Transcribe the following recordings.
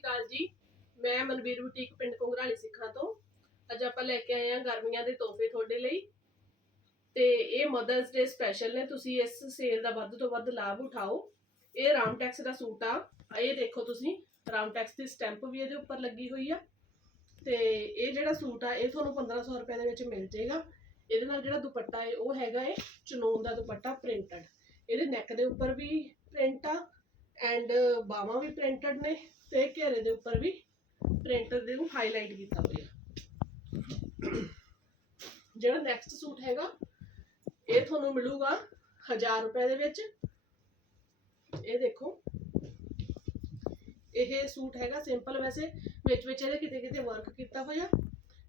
ਸ਼੍ਰੀ ਅਕਾਲ ਜੀ। ਮੈਂ ਮਨਵੀਰ ਬੁਟੀਕ, ਪਿੰਡ ਕੁੰਗਰਾਲੀ ਸਿੱਖਾਂ ਤੋਂ। ਅੱਜ ਆਪਾਂ ਲੈ ਕੇ ਆਏ ਹਾਂ ਗਰਮੀਆਂ ਦੇ ਤੋਹਫੇ ਤੁਹਾਡੇ ਲਈ। ਤੇ ਇਹ ਮਦਰਸ ਡੇ ਸਪੈਸ਼ਲ ਨੇ, ਤੁਸੀਂ ਇਸ ਸੇਲ ਦਾ ਵੱਧ ਤੋਂ ਵੱਧ ਲਾਭ ਉਠਾਓ। ਇਹ ਰਾਮਟੈਕਸ ਦਾ ਸੂਟ ਆ। ਇਹ ਦੇਖੋ ਤੁਸੀਂ ਰਾਮਟੈਕਸ ਦੀ ਸਟੈਂਪ ਵੀ ਇਹਦੇ ਉੱਪਰ ਲੱਗੀ ਹੋਈ ਆ। ਤੇ ਇਹ ਜਿਹੜਾ ਸੂਟ ਆ, ਇਹ ਤੁਹਾਨੂੰ 1500 ਰੁਪਏ ਦੇ ਵਿੱਚ ਮਿਲ ਜਾਏਗਾ। ਇਹਦੇ ਨਾਲ ਜਿਹੜਾ ਦੁਪੱਟਾ ਹੈ, ਉਹ ਹੈਗਾ ਏ ਚਨੋਨ ਦਾ ਦੁਪੱਟਾ ਪ੍ਰਿੰਟਡ ਇਹਦੇ ਨੈਕ ਦੇ ਉੱਪਰ ਵੀ ਪ੍ਰਿੰਟ ਆ। ਐਂਡ ਬਾਹਾਂ ਵੀ ਪ੍ਰਿੰਟਡ ਨੇ ਤੇ ਘੇਰੇ ਦੇ ਉੱਪਰ ਵੀ ਪ੍ਰਿੰਟਡ ਦੇ ਨੂੰ ਹਾਈਲਾਈਟ ਕੀਤਾ ਹੋਇਆ। ਜਿਹੜਾ ਨੈਕਸਟ ਸੂਟ ਹੈਗਾ, ਇਹ ਤੁਹਾਨੂੰ ਮਿਲੂਗਾ 1000 ਰੁਪਏ ਦੇ ਵਿੱਚ। ਇਹ ਦੇਖੋ, ਇਹ ਸੂਟ ਹੈਗਾ ਸਿੰਪਲ ਵੈਸੇ, ਵਿੱਚ ਵਿੱਚ ਇਹਦੇ ਕਿਤੇ ਕਿਤੇ ਵਰਕ ਕੀਤਾ ਹੋਇਆ।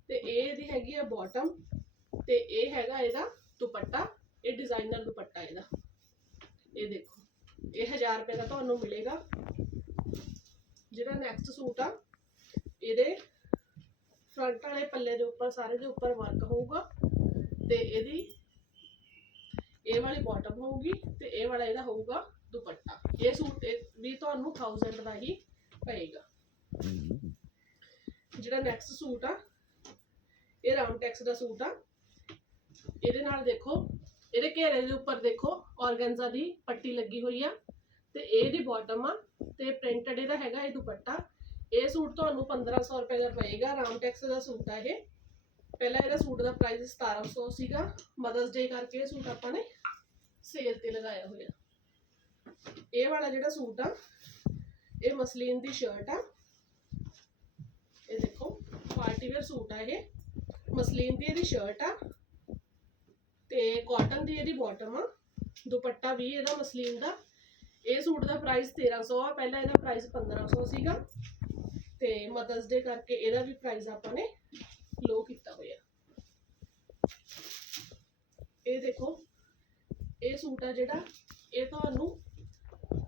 ਤੇ ਇਹ ਇਹਦੀ ਹੈਗੀ ਆ ਬਾਟਮ ਤੇ ਇਹ ਹੈਗਾ ਇਹਦਾ ਦੁਪੱਟਾ, ਇਹ ਡਿਜ਼ਾਈਨਰ ਦੁਪੱਟਾ ਇਹਦਾ। ਇਹ ਦੇਖੋ। ਇਹ 1000 ਰੁਪਏ ਦਾ ਤੁਹਾਨੂੰ ਮਿਲੇਗਾ। ਜਿਹੜਾ ਨੈਕਸਟ ਸੂਟ ਆ, ਇਹਦੇ ਫਰੰਟ ਵਾਲੇ ਪੱਲੇ ਦੇ ਉੱਪਰ, ਸਾਰੇ ਦੇ ਉੱਪਰ ਵਰਕ ਹੋਊਗਾ ਤੇ ਇਹਦੀ ਇਹ ਵਾਲੀ ਬਾਟਮ ਹੋਊਗੀ ਤੇ ਇਹ ਵਾਲਾ ਇਹਦਾ ਹੋਊਗਾ ਦੁਪੱਟਾ। ਇਹ ਸੂਟ ਇਹ ਵੀ ਤੁਹਾਨੂੰ 1000 ਦਾ ਹੀ ਪਏਗਾ। ਜਿਹੜਾ ਨੈਕਸਟ ਸੂਟ ਆ, ਇਹ ਰਾਉਂਡ ਟੈਕਸ ਦਾ ਸੂਟ ਆ। ਇਹਦੇ ਨਾਲ ਦੇਖੋ ਇਹਦੇ ਘੇਰੇ ਦੇ ਉੱਪਰ ਦੇਖੋ ਆਰਗੈਂਜ਼ਾ ਦੀ ਪੱਟੀ ਲੱਗੀ ਹੋਈ ਆ ਤੇ ਇਹ ਦੀ ਬਾਟਮ ਆ ਤੇ ਪ੍ਰਿੰਟਡ ਇਹਦਾ ਹੈਗਾ ਇਹ ਦੁਪੱਟਾ। ਇਹ ਸੂਟ ਤੁਹਾਨੂੰ 1500 ਰੁਪਏ ਦਾ ਪਏਗਾ ਰਾਮਟੈਕਸ ਦਾ ਸੂਟ ਆ ਇਹ। ਪਹਿਲਾਂ ਇਹਦਾ ਸੂਟ ਦਾ ਪ੍ਰਾਈਸ 1700 ਸੀਗਾ ਮਦਰਸ ਡੇ ਕਰਕੇ ਇਹ ਸੂਟ ਆਪਾਂ ਨੇ ਸੇਲ ਤੇ ਲਗਾਇਆ ਹੋਇਆ। ਇਹ ਵਾਲਾ ਜਿਹੜਾ ਸੂਟ ਆ, ਇਹ ਮਸਲੀਨ ਦੀ ਸ਼ਰਟ ਆ। ਇਹ ਦੇਖੋ ਪਾਰਟੀ ਵੇਅਰ ਸੂਟ ਆ ਇਹ। ਮਸਲੀਨ ਦੀ ਇਹਦੀ ਸ਼ਰਟ ਆ। ਤੇ ਕਾਟਨ ਦੀ ਇਹਦੀ ਬਾਟਮ ਆ। ਦੁਪੱਟਾ ਵੀ ਇਹਦਾ ਮਸਲੀਨ ਦਾ। ਇਹ ਸੂਟ ਦਾ ਪ੍ਰਾਈਸ 1300 ਆ। ਪਹਿਲਾਂ ਇਹਦਾ ਪ੍ਰਾਈਸ 1500 ਸੀਗਾ। ਤੇ ਮਦਰਸ ਡੇ ਕਰਕੇ ਇਹਦਾ ਵੀ ਪ੍ਰਾਈਸ ਆਪਾਂ ਨੇ ਲੋ ਕੀਤਾ ਹੋਇਆ। ਇਹ ਦੇਖੋ, ਇਹ ਸੂਟ ਆ ਜਿਹੜਾ, ਇਹ ਤੁਹਾਨੂੰ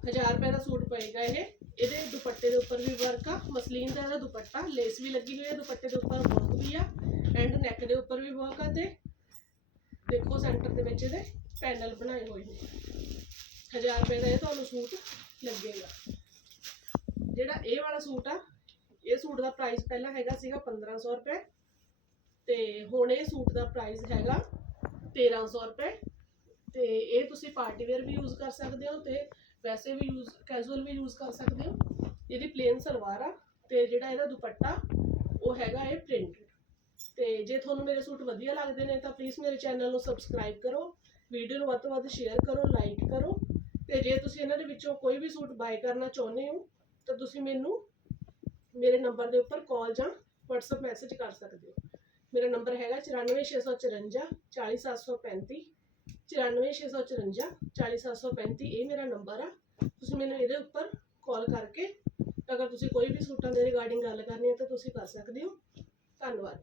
1000 ਰੁਪਏ ਦਾ ਸੂਟ ਪਏਗਾ ਇਹ। ਇਹਦੇ ਦੁਪੱਟੇ ਦੇ ਉੱਪਰ ਵੀ ਵਰਕ ਆ। ਮਸਲੀਨ ਦਾ ਇਹਦਾ ਦੁਪੱਟਾ ਲੇਸ ਵੀ ਲੱਗੀ ਹੋਈ ਹੈ ਦੁਪੱਟੇ ਦੇ ਉੱਪਰ ਵਰਕ ਵੀ ਆ। ਐਂਡ ਨੈਕ ਦੇ ਉੱਪਰ ਵੀ ਵਰਕ ਆ ਤੇ ਦੇਖੋ ਸੈਂਟਰ ਦੇ ਵਿੱਚ ਇਹਦੇ ਪੈਨਲ ਬਣਾਏ ਹੋਏ ਨੇ। 1000 ਰੁਪਏ ਦਾ ਇਹ ਤੁਹਾਨੂੰ ਸੂਟ ਲੱਗੇਗਾ। ਜਿਹੜਾ ਇਹ ਵਾਲਾ ਸੂਟ ਆ, ਇਹ ਸੂਟ ਦਾ ਪ੍ਰਾਈਸ ਪਹਿਲਾਂ ਹੈਗਾ ਸੀਗਾ 1500 ਰੁਪਏ ਤੇ ਹੁਣ ਇਹ ਸੂਟ ਦਾ ਪ੍ਰਾਈਸ ਹੈਗਾ 1300 ਰੁਪਏ ਤੇ ਇਹ ਤੁਸੀਂ ਪਾਰਟੀ ਵੇਅਰ ਵੀ ਯੂਜ਼ ਕਰ ਸਕਦੇ ਹੋ ਤੇ ਵੈਸੇ ਵੀ ਯੂਜ਼ ਕੈਜੂਅਲ ਵੀ ਯੂਜ਼ ਕਰ ਸਕਦੇ ਹੋ। ਇਹਦੀ ਪਲੇਨ ਸਲਵਾਰ ਆ ਤੇ ਜਿਹੜਾ ਇਹਦਾ ਦੁਪੱਟਾ, ਉਹ ਹੈਗਾ ਇਹ ਪ੍ਰਿੰਟ ਤੇ ਜੇ ਤੁਹਾਨੂੰ ਮੇਰੇ ਸੂਟ ਵਧੀਆ ਲੱਗਦੇ ਨੇ ਤਾਂ ਪਲੀਜ਼ ਮੇਰੇ ਚੈਨਲ ਨੂੰ ਸਬਸਕ੍ਰਾਈਬ ਕਰੋ ਵੀਡੀਓ ਨੂੰ ਵੱਧ ਤੋਂ ਵੱਧ ਸ਼ੇਅਰ ਕਰੋ ਲਾਈਕ ਕਰੋ ਤੇ ਜੇ ਤੁਸੀਂ ਇਹਨਾਂ ਦੇ ਵਿੱਚੋਂ ਕੋਈ ਵੀ ਸੂਟ ਬਾਏ ਕਰਨਾ ਚਾਹੁੰਦੇ ਹੋ, ਤਾਂ ਤੁਸੀਂ ਮੈਨੂੰ ਮੇਰੇ ਨੰਬਰ ਦੇ ਉੱਪਰ ਕਾਲ ਜਾਂ WhatsApp ਮੈਸੇਜ ਕਰ ਸਕਦੇ ਹੋ। ਮੇਰਾ ਨੰਬਰ ਹੈਗਾ 94654 40735 94654 40735 ਇਹ ਮੇਰਾ ਨੰਬਰ ਆ। ਤੁਸੀਂ ਮੈਨੂੰ ਇਹਦੇ ਉੱਪਰ ਕਾਲ ਕਰਕੇ ਅਗਰ ਤੁਸੀਂ ਕੋਈ ਵੀ ਸੂਟਾਂ ਦੇ ਰਿਗਾਰਡਿੰਗ ਗੱਲ ਕਰਨੀ ਹੈ ਤਾਂ ਤੁਸੀਂ ਕਰ ਸਕਦੇ ਹੋ। ਧੰਨਵਾਦ।